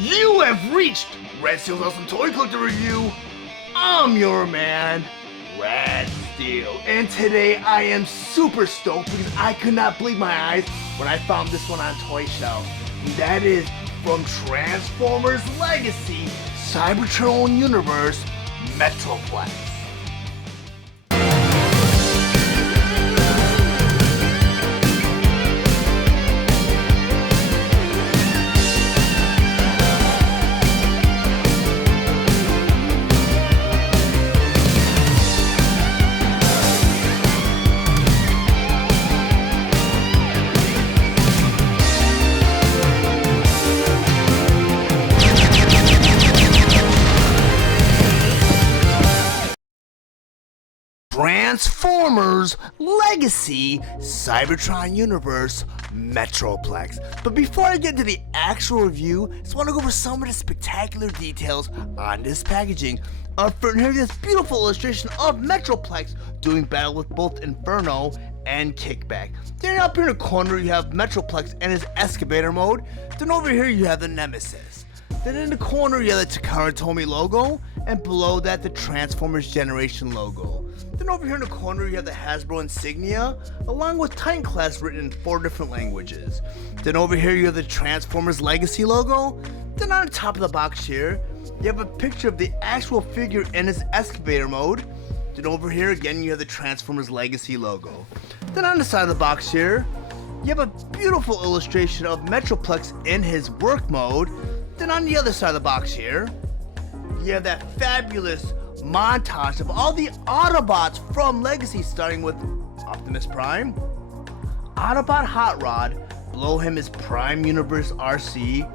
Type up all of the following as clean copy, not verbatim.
You have reached Red Steele's Awesome Toy Collector Review. I'm your man, Red Steele, and today I am super stoked because I could not believe my eyes when I found this one on Toy Shelf. And that is from Transformers Legacy, Cybertron Universe, Metroplex. Transformers Legacy Cybertron Universe Metroplex. But before I get to the actual review, I just want to go over some of the spectacular details on this packaging. For here, this beautiful illustration of Metroplex doing battle with both Inferno and Kickback. Then up here in the corner you have Metroplex and his excavator mode. Then over here you have the Nemesis. Then in the corner you have the Takara Tomy logo, and below that the Transformers Generation logo. Then over here in the corner you have the Hasbro insignia, along with Titan Class written in 4 different languages. Then over here you have the Transformers Legacy logo. Then on the top of the box here, you have a picture of the actual figure in his excavator mode. Then over here again you have the Transformers Legacy logo. Then on the side of the box here, you have a beautiful illustration of Metroplex in his work mode. Then on the other side of the box here, you have that fabulous montage of all the Autobots from Legacy, starting with Optimus Prime, Autobot Hot Rod, below him is Prime Universe RC,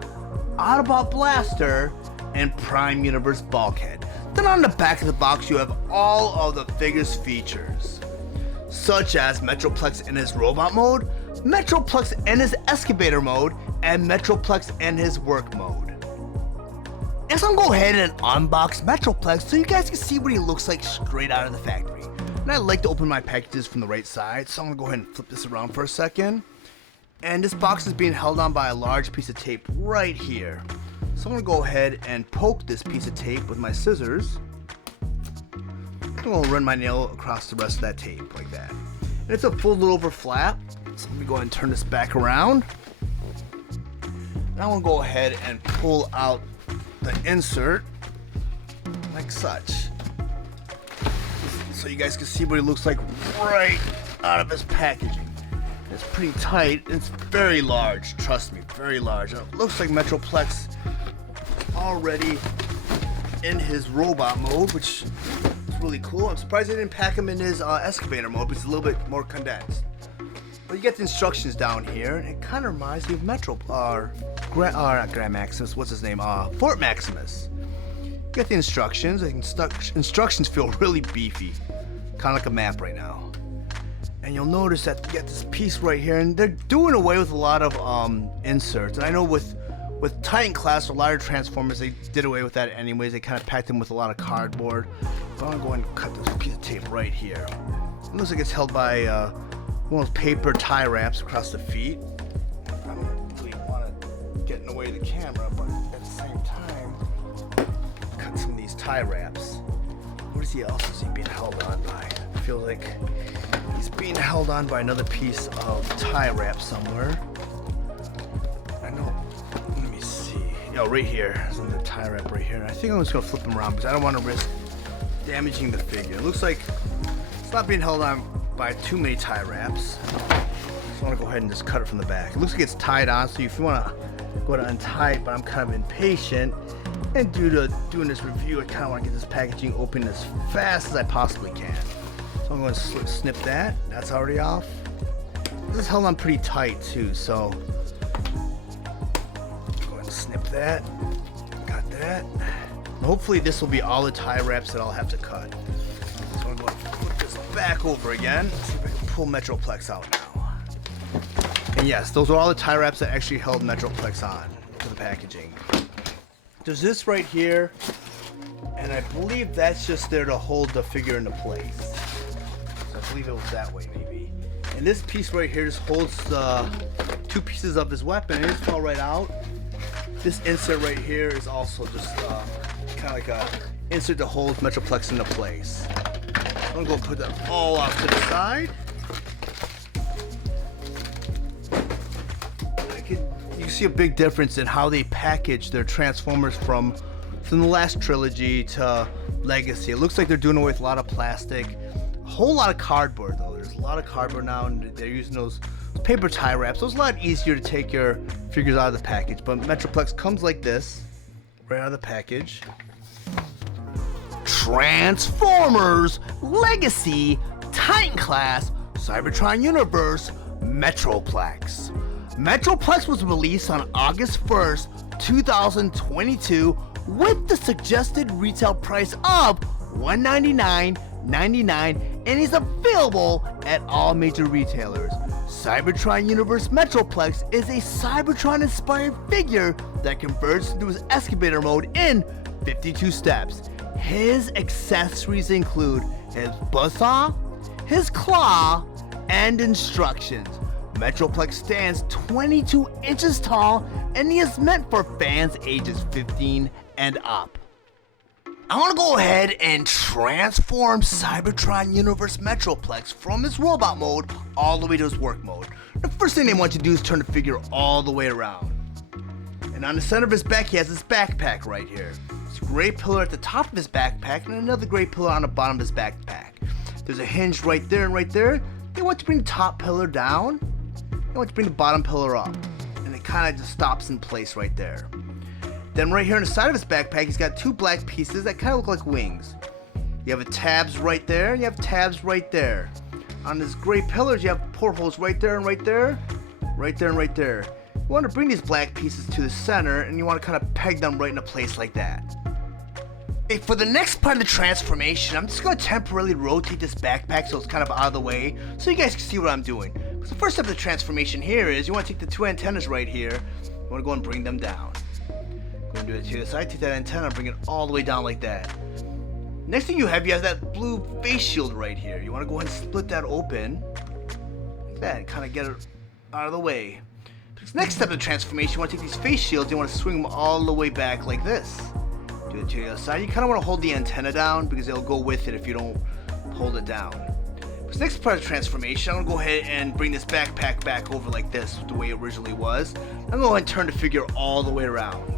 Autobot Blaster, and Prime Universe Bulkhead. Then on the back of the box you have all of the figures' features, such as Metroplex in his robot mode, Metroplex in his excavator mode, and Metroplex in his work mode. And so I'm gonna go ahead and unbox Metroplex so you guys can see what he looks like straight out of the factory. And I like to open my packages from the right side, so I'm gonna go ahead and flip this around for a second. And this box is being held on by a large piece of tape right here. So I'm gonna go ahead and poke this piece of tape with my scissors. I'm gonna run my nail across the rest of that tape like that. And it's a folded over flap, so let me go ahead and turn this back around. Now I'm gonna go ahead and pull out the insert like such, so you guys can see what it looks like right out of his packaging. It's pretty tight. It's very large, trust me, very large. It looks like Metroplex already in his robot mode, which is really cool. I'm surprised they didn't pack him in his excavator mode, because it's a little bit more condensed. But you get the instructions down here, and it kind of reminds me of not Grand Maximus, what's his name? Fort Maximus. You get the instructions. The instructions feel really beefy, kind of like a map right now. And you'll notice that you get this piece right here, and they're doing away with a lot of inserts. And I know with Titan Class or a lot of Transformers, they did away with that anyways. They kind of packed them with a lot of cardboard. But I'm gonna go ahead and cut this piece of tape right here. It looks like it's held by one of those paper tie wraps across the feet. I don't really want to get in the way of the camera, but at the same time, cut some of these tie wraps. What else is he being held on by? I feel like he's being held on by another piece of tie wrap somewhere. I know. Let me see. Oh, right here. There's another tie wrap right here. I think I'm just gonna flip him around because I don't want to risk damaging the figure. It looks like it's not being held on by too many tie wraps. So I want to go ahead and just cut it from the back. It looks like it's tied on, so if you want to go ahead and untie it, but I'm kind of impatient, and due to doing this review, I kind of want to get this packaging open as fast as I possibly can. So I'm going to snip that. That's already off. This is held on pretty tight too, so go ahead and snip that. Got that. And hopefully this will be all the tie wraps that I'll have to cut. So I'm going to flip this back over again. See if I can pull Metroplex out now. And yes, those are all the tie wraps that actually held Metroplex on to the packaging. There's this right here, and I believe that's just there to hold the figure into place. So I believe it was that way maybe. And this piece right here just holds the 2 pieces of his weapon, and it just fell right out. This insert right here is also just kind of like a insert that holds Metroplex into place. I'm gonna go put that all off to the side. You can see a big difference in how they package their Transformers from the last trilogy to Legacy. It looks like they're doing away with a lot of plastic, a whole lot of cardboard though. There's a lot of cardboard now, and they're using those paper tie wraps. So it's a lot easier to take your figures out of the package. But Metroplex comes like this, right out of the package. Transformers Legacy Titan Class Cybertron Universe Metroplex. Metroplex was released on August 1st, 2022 with the suggested retail price of $199.99 and is available at all major retailers. Cybertron Universe Metroplex is a Cybertron inspired figure that converts into his excavator mode in 52 steps. His accessories include his buzzsaw, his claw, and instructions. Metroplex stands 22 inches tall and he is meant for fans ages 15 and up. I want to go ahead and transform Cybertron Universe Metroplex from his robot mode all the way to his work mode. The first thing they want you to do is turn the figure all the way around. And on the center of his back, he has his backpack right here. There's a gray pillar at the top of his backpack and another gray pillar on the bottom of his backpack. There's a hinge right there and right there. They want to bring the top pillar down. They want to bring the bottom pillar up. And it kind of just stops in place right there. Then right here on the side of his backpack, he's got two black pieces that kind of look like wings. You have tabs right there, and you have tabs right there. On his gray pillars, you have portholes right there and right there, right there and right there. You want to bring these black pieces to the center, and you want to kind of peg them right into place like that. Hey, for the next part of the transformation, I'm just going to temporarily rotate this backpack so it's kind of out of the way, so you guys can see what I'm doing. So the first step of the transformation here is you want to take the two antennas right here, you want to go and bring them down. Go and do it to the side, take that antenna and bring it all the way down like that. Next thing you have that blue face shield right here. You want to go ahead and split that open, like that, and kind of get it out of the way. Next step of the transformation, you want to take these face shields, you want to swing them all the way back like this. Do it to the other side. You kind of want to hold the antenna down because it'll go with it if you don't hold it down. This next part of the transformation, I'm going to go ahead and bring this backpack back over like this, the way it originally was. I'm going to go ahead and turn the figure all the way around.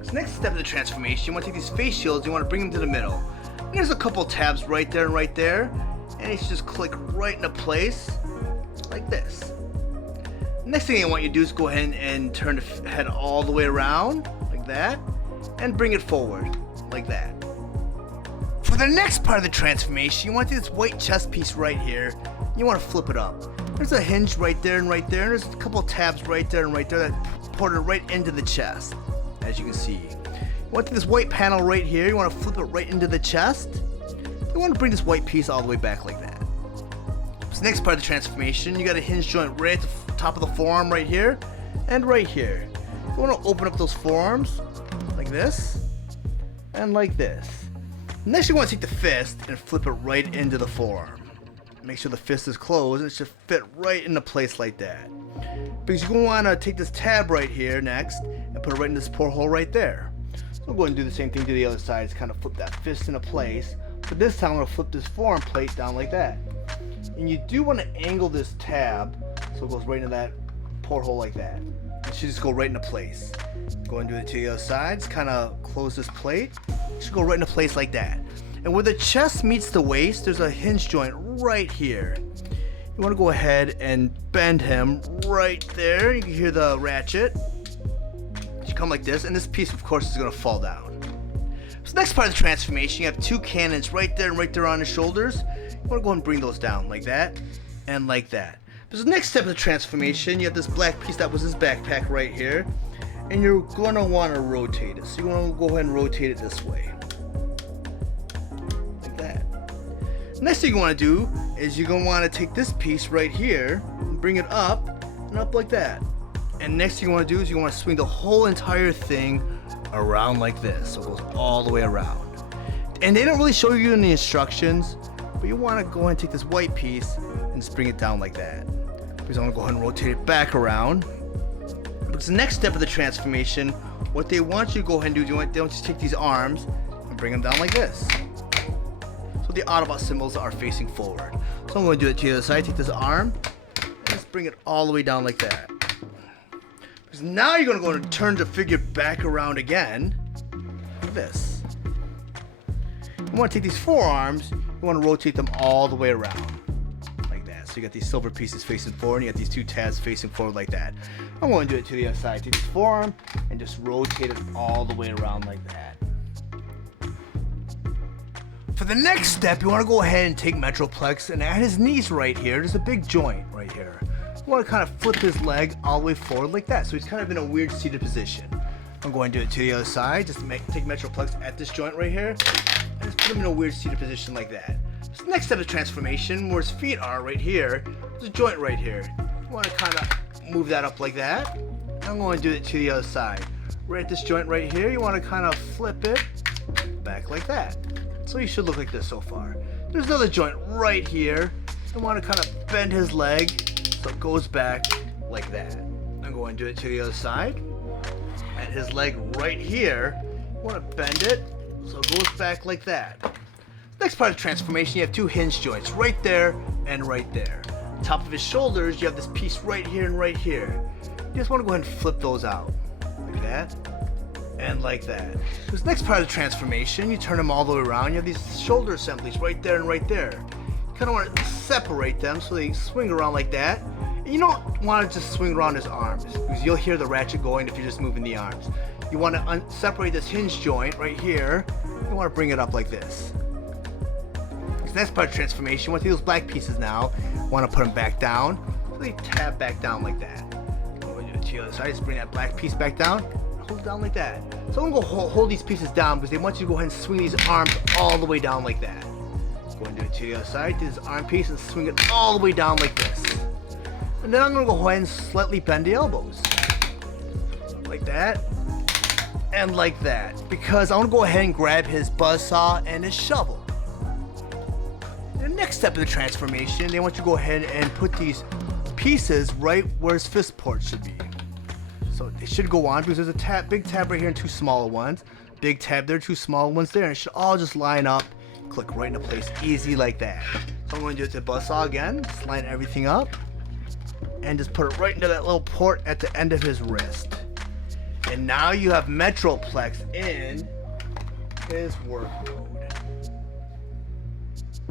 This next step of the transformation, you want to take these face shields, you want to bring them to the middle. And there's a couple tabs right there and right there. And it's just click right into place, like this. Next thing I want you to do is go ahead and turn the head all the way around, like that. And bring it forward, like that. For the next part of the transformation, you want to take this white chest piece right here. You want to flip it up. There's a hinge right there and right there. And there's a couple tabs right there and right there that port it right into the chest, as you can see. You want to take this white panel right here. You want to flip it right into the chest. You want to bring this white piece all the way back like that. This next part of the transformation, you got a hinge joint right at the top of the forearm right here and right here. You want to open up those forearms like this and like this. Next you want to take the fist and flip it right into the forearm. Make sure the fist is closed and it should fit right into place like that. Because you're going to want to take this tab right here next and put it right in this porthole right there. So we'll go ahead and do the same thing to the other side. Just kind of flip that fist into place. But this time I'm going to flip this forearm plate down like that. And you do want to angle this tab so it goes right into that porthole like that. It should just go right into place. Go and do it to the other side. Just kind of close this plate. It should go right into place like that. And where the chest meets the waist, there's a hinge joint right here. You want to go ahead and bend him right there. You can hear the ratchet. It should come like this, and this piece, of course, is going to fall down. So next part of the transformation, you have two cannons right there and right there on his shoulders. You want to go ahead and bring those down like that and like that. So the next step of the transformation, you have this black piece that was his backpack right here. And you're going to want to rotate it. So you want to go ahead and rotate it this way. Like that. Next thing you want to do is you're going to want to take this piece right here and bring it up and up like that. And next thing you want to do is you want to swing the whole entire thing around like this. So it goes all the way around. And they don't really show you in the instructions, but you want to go ahead and take this white piece and just bring it down like that. Because I'm going to go ahead and rotate it back around. But the next step of the transformation, what they want you to go ahead and do, they want you to take these arms and bring them down like this. So the Autobot symbols are facing forward. So I'm going to do it to the other side. Take this arm, and just bring it all the way down like that. Because now you're going to go and turn the figure back around again, like this. You want to take these forearms, you want to rotate them all the way around, like that. So you got these silver pieces facing forward, and you got these two tabs facing forward like that. I'm going to do it to the other side. Take this forearm and just rotate it all the way around like that. For the next step, you want to go ahead and take Metroplex, and at his knees right here, there's a big joint right here. You want to kind of flip his leg all the way forward like that, so he's kind of in a weird seated position. I'm going to do it to the other side, just to take Metroplex at this joint right here, and just put him in a weird seated position like that. So the next step of transformation, where his feet are right here, there's a joint right here. You want to kind of move that up like that. I'm going to do it to the other side. Right at this joint right here, you want to kind of flip it back like that. So he should look like this so far. There's another joint right here. You want to kind of bend his leg so it goes back like that. I'm going to do it to the other side. And his leg right here, you want to bend it so it goes back like that. Next part of the transformation, you have two hinge joints right there and right there. Top of his shoulders, you have this piece right here and right here. You just want to go ahead and flip those out like that. And like that. This next part of the transformation, you turn them all the way around. You have these shoulder assemblies right there and right there. You kind of want to separate them so they swing around like that. And you don't want to just swing around his arms, because you'll hear the ratchet going if you're just moving the arms. You want to separate this hinge joint right here. You want to bring it up like this. This next part of transformation, you want to take those black pieces now. You want to put them back down. So they tab back down like that. Go to the other side, just bring that black piece back down. Hold it down like that. So I'm going to hold these pieces down because they want you to go ahead and swing these arms all the way down like that. Go and do it to the other side. Do this arm piece and swing it all the way down like this. And then I'm going to go ahead and slightly bend the elbows. Like that. And like that. Because I want to go ahead and grab his buzzsaw and his shovel. The next step of the transformation, they want you to go ahead and put these pieces right where his fist port should be. So they should go on because there's a big tab right here and two smaller ones. Big tab there, two small ones there, and it should all just line up, click right into place, easy like that. So I'm going to do it to the buzzsaw again, just line everything up, and just put it right into that little port at the end of his wrist. And now you have Metroplex in his work mode.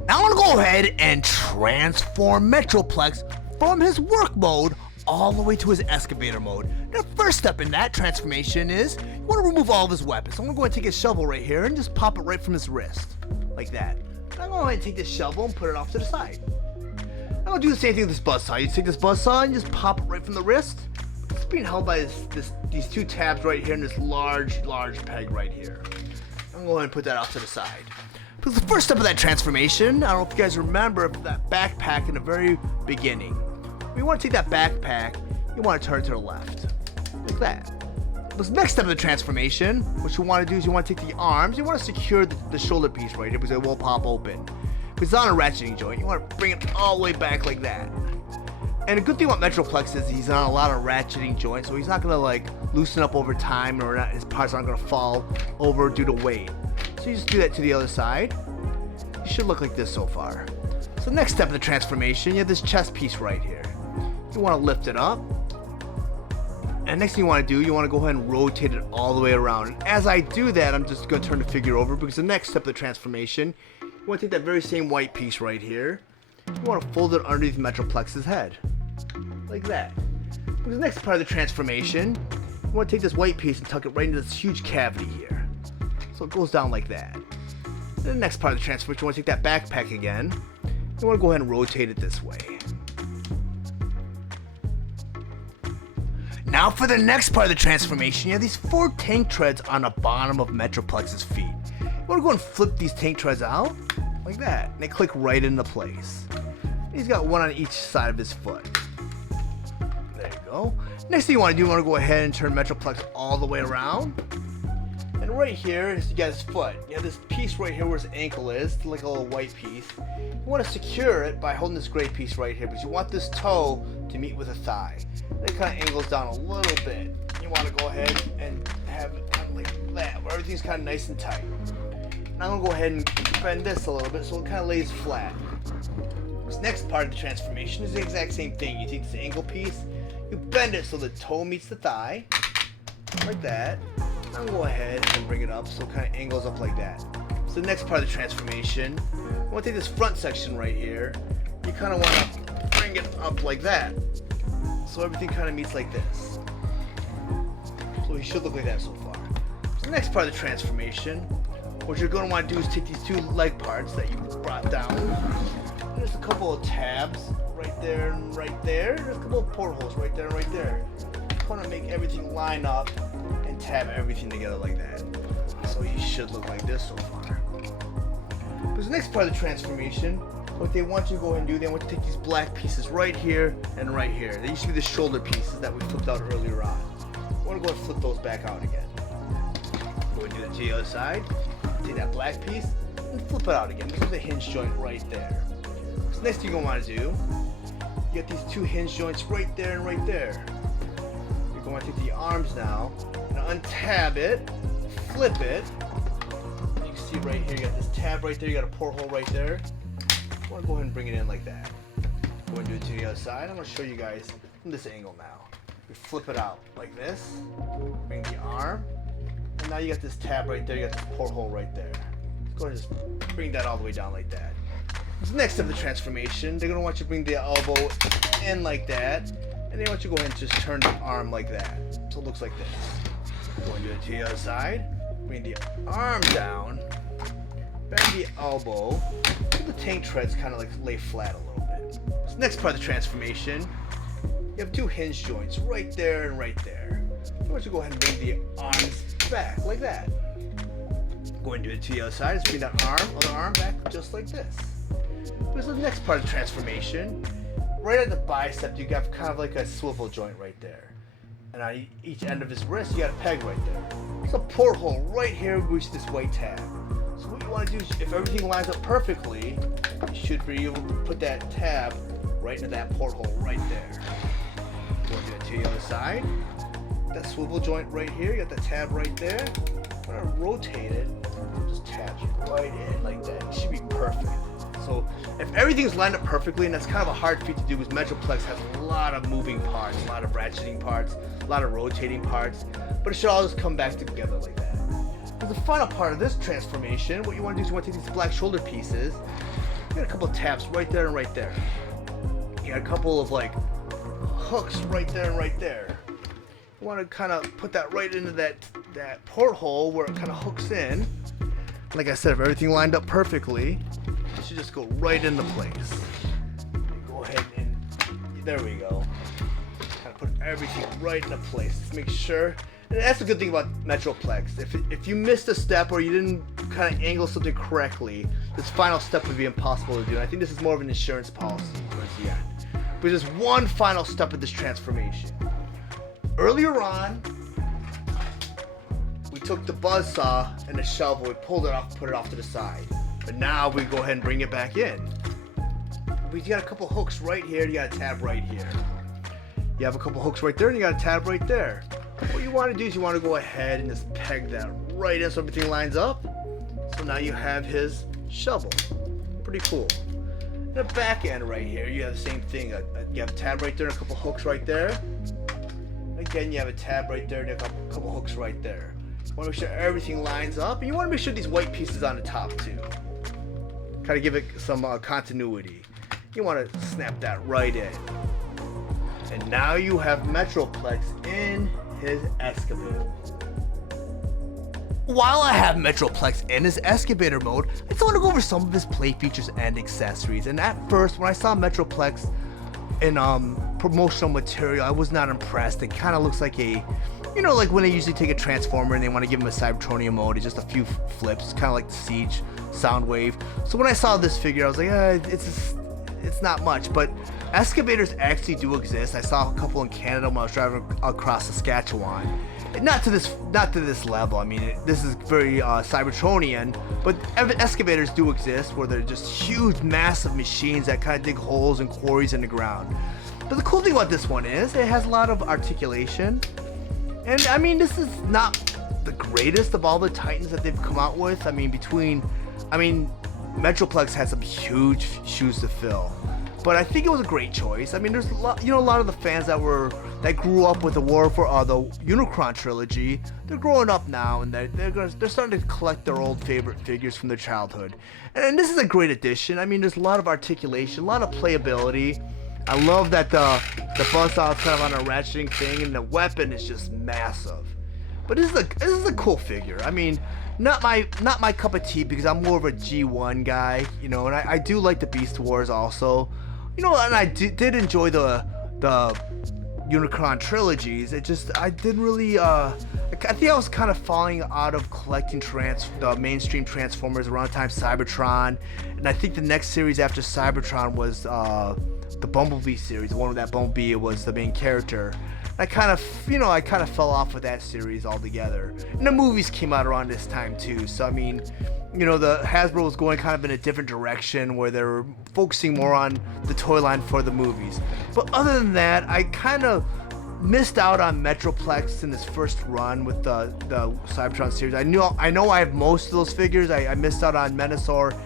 Now I'm going to go ahead and transform Metroplex from his work mode all the way to his excavator mode. The first step in that transformation is you want to remove all of his weapons. So I'm going to go ahead and take his shovel right here and just pop it right from his wrist, like that. I'm going to go ahead and take this shovel and put it off to the side. I'm going to do the same thing with this buzzsaw. You take this buzzsaw and just pop it right from the wrist. It's being held by these two tabs right here and this large peg right here. I'm going to go ahead and put that off to the side. But the first step of that transformation, I don't know if you guys remember that backpack in the very beginning. When you want to take that backpack, you want to turn to the left, like that. This next step of the transformation, what you want to do is you want to take the arms, you want to secure the shoulder piece right here because it will pop open. If it's on a ratcheting joint, you want to bring it all the way back like that. And the good thing about Metroplex is he's on a lot of ratcheting joints, so he's not going to like loosen up over time, or his parts aren't going to fall over due to weight. So you just do that to the other side. You should look like this so far. So the next step of the transformation, you have this chest piece right here. You want to lift it up, and next thing you want to do, you want to go ahead and rotate it all the way around. And as I do that, I'm just going to turn the figure over, because the next step of the transformation, you want to take that very same white piece right here, you want to fold it underneath Metroplex's head, like that. For the next part of the transformation, you want to take this white piece and tuck it right into this huge cavity here, so it goes down like that. And the next part of the transformation, you want to take that backpack again, you want to go ahead and rotate it this way. Now for the next part of the transformation, you have these 4 tank treads on the bottom of Metroplex's feet. You want to go and flip these tank treads out, like that, and they click right into place. He's got one on each side of his foot. There you go. Next thing you want to do, you want to go ahead and turn Metroplex all the way around. And right here, you got his foot. You have this piece right here where his ankle is, like a little white piece. You want to secure it by holding this gray piece right here, because you want this toe to meet with a thigh. And it kind of angles down a little bit. You want to go ahead and have it kind of like that, where everything's kind of nice and tight. Now I'm going to go ahead and bend this a little bit so it kind of lays flat. This next part of the transformation is the exact same thing. You take this ankle piece, you bend it so the toe meets the thigh, like that. I'm going to go ahead and bring it up so it kind of angles up like that. So the next part of the transformation, I want to take this front section right here. You kind of want to bring it up like that. So everything kind of meets like this. So he should look like that so far. So the next part of the transformation, what you're going to want to do is take these two leg parts that you brought down. There's a couple of tabs right there and right there. There's a couple of portholes right there and right there. You want to make everything line up and tab everything together like that. So he should look like this so far. Because the next part of the transformation, what they want you to go ahead and do, they want you to take these black pieces right here and right here. They used to be the shoulder pieces that we flipped out earlier on. I want to go and flip those back out again. Go and do that to the other side. Take that black piece and flip it out again. This is a hinge joint right there. So next thing you're going to want to do, you got these two hinge joints right there and right there. You're going to take the arms now and untab it, flip it. You can see right here, you got this tab right there, you got a porthole right there. I want to go ahead and bring it in like that. Go and do it to the other side. I'm going to show you guys from this angle now. You flip it out like this, bring the arm, and now you got this tab right there, you got this porthole right there. Go ahead and just bring that all the way down like that. So next step of the transformation, they're going to want you to bring the elbow in like that, and they want you to go ahead and just turn the arm like that. So it looks like this. Go and do it to the other side, bring the arm down, bend the elbow, so the tank treads kind of like lay flat a little bit. So next part of the transformation, you have two hinge joints right there and right there. I want you to go ahead and bring the arms back like that. Go and do it to the other side, just bring that other arm back just like this. This is the next part of the transformation. Right at the bicep, you got kind of like a swivel joint right there. And on each end of his wrist, you got a peg right there. There's a porthole right here with this white tab. So what you want to do is, if everything lines up perfectly, you should be able to put that tab right into that porthole right there. Go and do it to the other side. That swivel joint right here, you got the tab right there. I'm gonna rotate it, just tabs right in like that. It should be perfect. So if everything's lined up perfectly, and that's kind of a hard feat to do because Metroplex has a lot of moving parts, a lot of ratcheting parts, a lot of rotating parts, but it should all just come back together like that. For the final part of this transformation, what you want to do is you want to take these black shoulder pieces, you got a couple of tabs right there and right there. You got a couple of like hooks right there and right there. You want to kind of put that right into that porthole where it kind of hooks in. Like I said, if everything lined up perfectly, it should just go right into place. Go ahead and, there we go. Kind of put everything right into place. Just make sure, and that's the good thing about Metroplex. If you missed a step or you didn't kind of angle something correctly, this final step would be impossible to do. And I think this is more of an insurance policy towards the end. But there's one final step of this transformation. Earlier on, we took the buzzsaw and the shovel, we pulled it off, put it off to the side. But now we go ahead and bring it back in. We got a couple hooks right here, you got a tab right here. You have a couple hooks right there, and you got a tab right there. What you want to do is you want to go ahead and just peg that right in so everything lines up. So now you have his shovel. Pretty cool. And the back end right here, you have the same thing. You have a tab right there and a couple hooks right there. Again, you have a tab right there and a couple hooks right there. You want to make sure everything lines up, and you want to make sure these white pieces on the top too. Kind of give it some continuity. You want to snap that right in. And now you have Metroplex in his excavator. While I have Metroplex in his excavator mode, I just want to go over some of his play features and accessories. And at first, when I saw Metroplex in promotional material, I was not impressed. It kind of looks like a, you know, like when they usually take a transformer and they want to give him a Cybertronian mode, it's just a few flips, kind of like the Siege Soundwave. So when I saw this figure, I was like, it's not much. But excavators actually do exist. I saw a couple in Canada when I was driving across Saskatchewan. not to this level. I mean, this is very Cybertronian, but excavators do exist where they're just huge, massive machines that kind of dig holes and quarries in the ground. But the cool thing about this one is it has a lot of articulation, and I mean, this is not the greatest of all the Titans that they've come out with. I mean, Metroplex had some huge shoes to fill, but I think it was a great choice. I mean, there's a lot of the fans that grew up with the the Unicron trilogy. They're growing up now, and they're starting to collect their old favorite figures from their childhood. And this is a great addition. I mean, there's a lot of articulation, a lot of playability. I love that the buzzsaw is kind of on a ratcheting thing, and the weapon is just massive. But this is a cool figure. I mean, not my cup of tea, because I'm more of a G1 guy, you know, and I do like the Beast Wars also, you know, and I did enjoy the Unicron trilogies. I didn't really I think I was kind of falling out of collecting the mainstream Transformers around the time Cybertron, and I think the next series after Cybertron was the Bumblebee series, the one where that Bumblebee was the main character. I kind of fell off with that series altogether. And the movies came out around this time too, so I mean, you know, the Hasbro was going kind of in a different direction where they were focusing more on the toy line for the movies. But other than that, I kind of missed out on Metroplex in this first run with the Cybertron series. I know I have most of those figures. I missed out on Menasor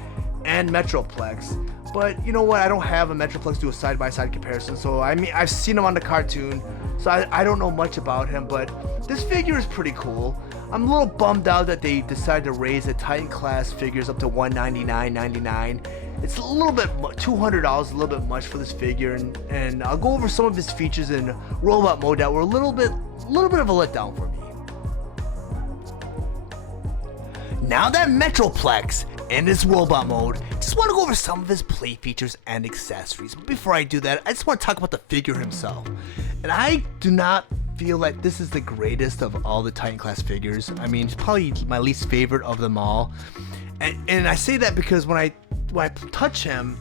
and Metroplex. But you know what? I don't have a Metroplex to do a side-by-side comparison. So I mean, I've seen him on the cartoon, so I don't know much about him. But this figure is pretty cool. I'm a little bummed out that they decided to raise the Titan class figures up to $199.99. It's a little bit $200, a little bit much for this figure, and I'll go over some of his features in robot mode that were a little bit of a letdown for me. Now that Metroplex in his robot mode, just want to go over some of his play features and accessories. But before I do that, I just want to talk about the figure himself. And I do not feel like this is the greatest of all the Titan class figures. I mean, it's probably my least favorite of them all. And I say that because when I touch him,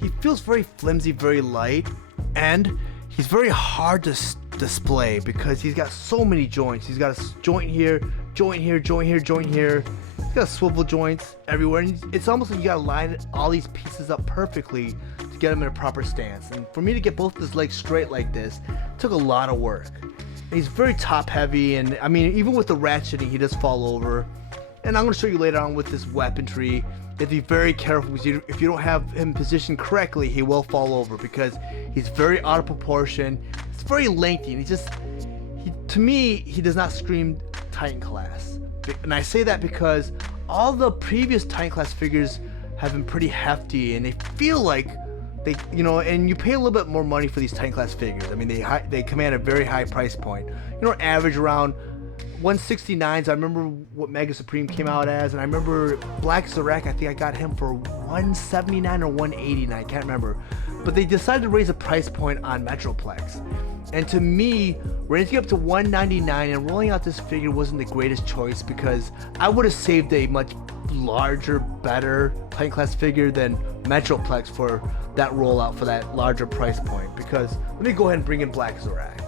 he feels very flimsy, very light, and he's very hard to display because he's got so many joints. He's got a joint here, joint here, joint here, joint here. He's got swivel joints everywhere, and it's almost like you gotta line all these pieces up perfectly to get him in a proper stance. And for me to get both his legs straight like this took a lot of work. And he's very top heavy, and I mean, even with the ratcheting, he does fall over. And I'm going to show you later on with this weaponry, you have to be very careful, because if you don't have him positioned correctly, he will fall over because he's very out of proportion. It's very lengthy, and to me, he does not scream Titan class. And I say that because all the previous Titan class figures have been pretty hefty, and they feel like they, you know, and you pay a little bit more money for these Titan class figures. I mean, they command a very high price point. You know, average around 169s. I remember what Mega Supreme came out as, and I remember Black Zorak, I think I got him for 179 or 189, I can't remember. But they decided to raise the price point on Metroplex. And to me, raising up to 199 and rolling out this figure wasn't the greatest choice, because I would have saved a much larger, better Titan class figure than Metroplex for that rollout for that larger price point. Because let me go ahead and bring in Black Zorak.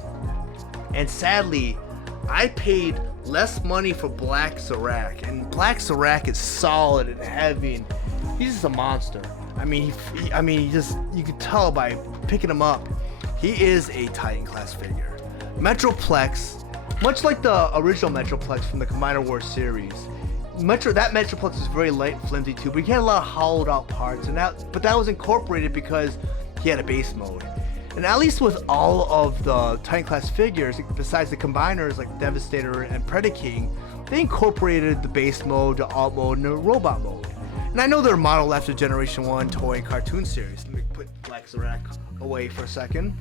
And sadly, I paid less money for Black Zorak, and Black Zorak is solid and heavy, and he's just a monster. I mean, you could tell by picking him up, he is a Titan class figure. Metroplex, much like the original Metroplex from the Combiner Wars series, that Metroplex is very light and flimsy too, but he had a lot of hollowed out parts, but that was incorporated because he had a base mode. And at least with all of the Titan class figures, besides the combiners like Devastator and Predaking, they incorporated the base mode, the alt mode, and the robot mode. And I know they're modeled after Generation 1 toy and cartoon series. Let me put Black Zorak away for a second.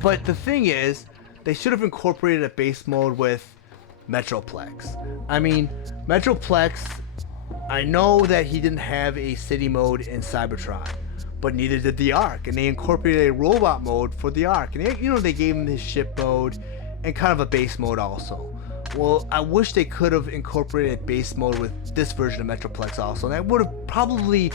But the thing is, they should have incorporated a base mode with Metroplex. I mean, Metroplex, I know that he didn't have a city mode in Cybertron, but neither did the Ark, and they incorporated a robot mode for the Ark, and they gave him his ship mode and kind of a base mode also. Well, I wish they could have incorporated base mode with this version of Metroplex also, and that would have probably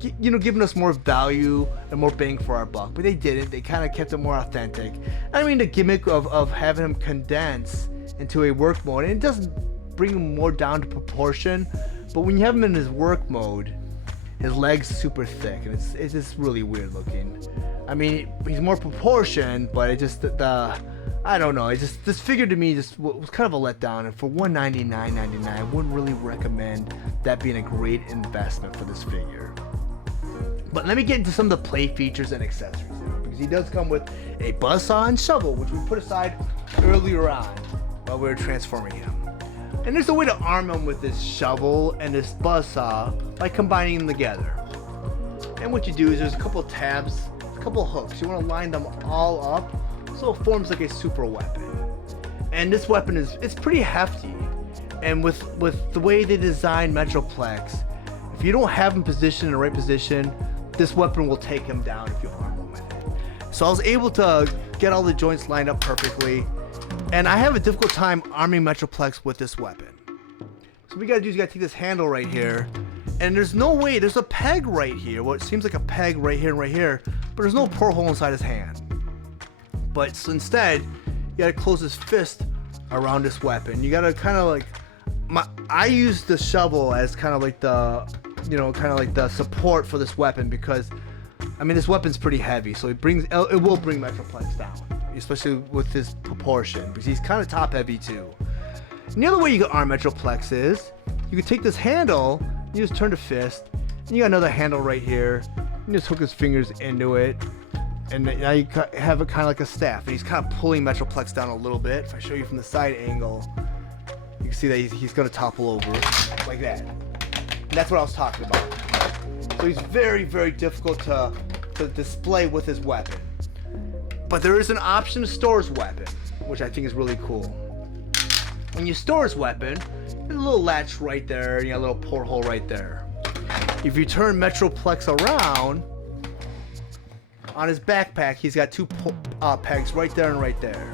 giving us more value and more bang for our buck. But they didn't. They kind of kept it more authentic. I mean, the gimmick of having him condense into a work mode, and it doesn't bring him more down to proportion, but when you have him in his work mode, his legs super thick, and it's just really weird looking. I mean, he's more proportioned, but it just I don't know. It just, this figure to me just was kind of a letdown, and for $199.99, I wouldn't really recommend that being a great investment for this figure. But let me get into some of the play features and accessories now, because he does come with a buzzsaw and shovel, which we put aside earlier on while we were transforming him. And there's a way to arm him with this shovel and this buzzsaw by combining them together. And what you do is there's a couple tabs, a couple hooks. You want to line them all up so it forms like a super weapon. And this weapon it's pretty hefty. And with the way they designed Metroplex, if you don't have him positioned in the right position, this weapon will take him down if you arm him with it. So I was able to get all the joints lined up perfectly. And I have a difficult time arming Metroplex with this weapon. So what you gotta do is you gotta take this handle right here, and there's no way, there's a peg right here, what seems like a peg right here and right here, but there's no porthole inside his hand. But so instead, you gotta close his fist around this weapon. You gotta kind of like, I use the shovel as kind of like the, kind of like the support for this weapon, because I mean this weapon's pretty heavy, so it will bring Metroplex down, especially with his proportion, because he's kind of top heavy too. And the other way you can arm Metroplex is you can take this handle, you just turn the fist, and you got another handle right here. You just hook his fingers into it, and now you have it kind of like a staff, and he's kind of pulling Metroplex down a little bit. If I show you from the side angle, you can see that he's going to topple over like that. And that's what I was talking about. So he's very, very difficult to display with his weapon. But there is an option to store his weapon, which I think is really cool. When you store his weapon, there's a little latch right there, and you got a little porthole right there. If you turn Metroplex around, on his backpack, he's got two pegs right there and right there.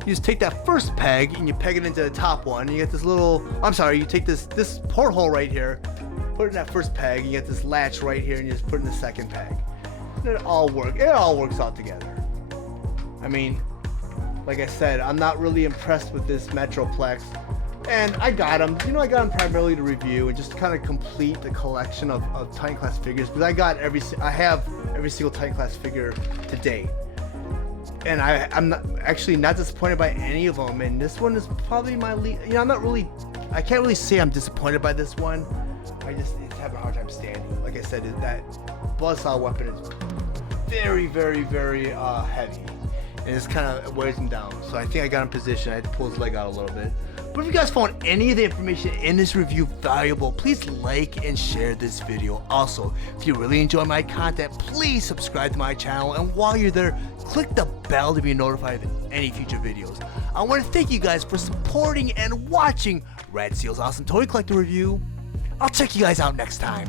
You just take that first peg and you peg it into the top one, and you get this little, you take this porthole right here, put it in that first peg, and you get this latch right here, and you just put it in the second peg. And it all works out together. I mean, like I said, I'm not really impressed with this Metroplex, and I got him. I got him primarily to review and just kind of complete the collection of Titan class figures, because I have every single Titan class figure to date, and I'm not disappointed by any of them. And this one is probably my least. I can't really say I'm disappointed by this one. It's having a hard time standing. Like I said, that buzzsaw weapon is very, very, very heavy. And this kind of wears him down. So I think I got him positioned. I had to pull his leg out a little bit. But if you guys found any of the information in this review valuable, please like and share this video. Also, if you really enjoy my content, please subscribe to my channel. And while you're there, click the bell to be notified of any future videos. I want to thank you guys for supporting and watching Red Steele's Awesome Toy Collector Review. I'll check you guys out next time.